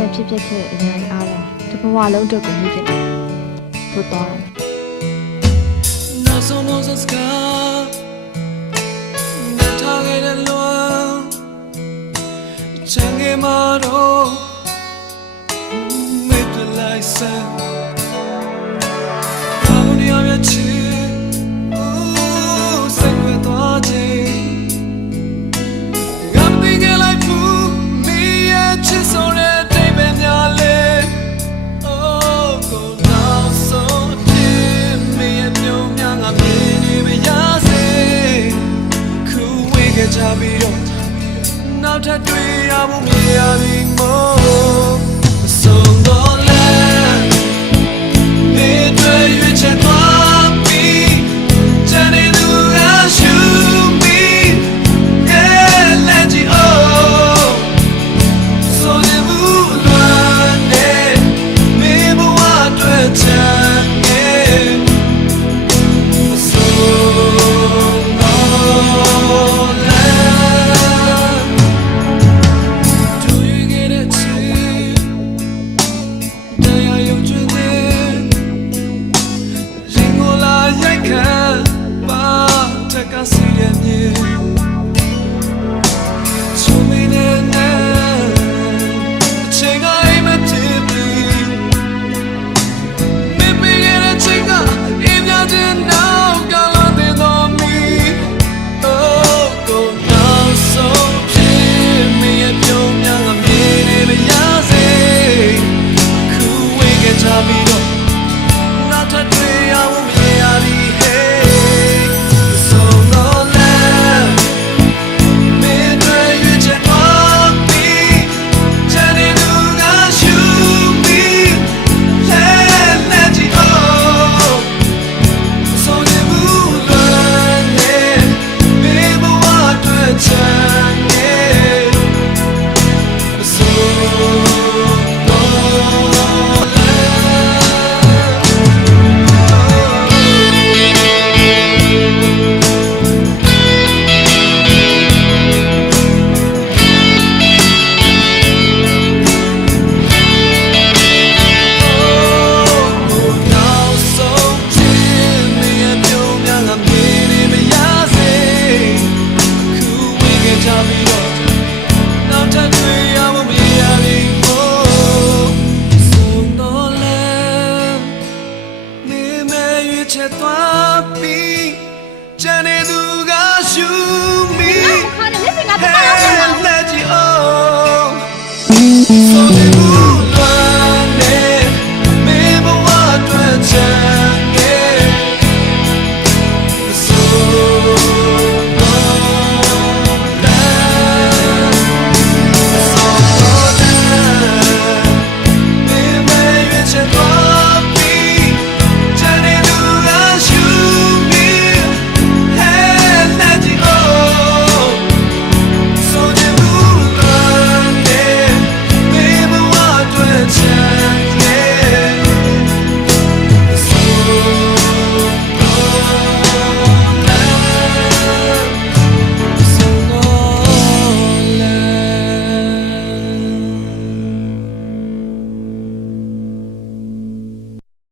နဲ့ဖြစ်ဖြစ်တဲ့အရာတွေအားလုံးဒီဘဝလုံးအတွက်ကိုမြင်ဖြစ်တယ်ဆိုတော့ နောက်ဆုံးစကားမထားခဲ့တဲ့လွန်ချမ်းငယ်မတော့မေတ္တာလိုက်စမ်းဘာလို့နေရမြချစ်စိတ်ဝင်သွားခြင်းငါမသိခဲ့လိုက်ဘူးမင်းရဲ့ချစ်ဆိုတဲ့တိမ်ပဲများလေ နောက်ထပ်တွေ့ရဖို့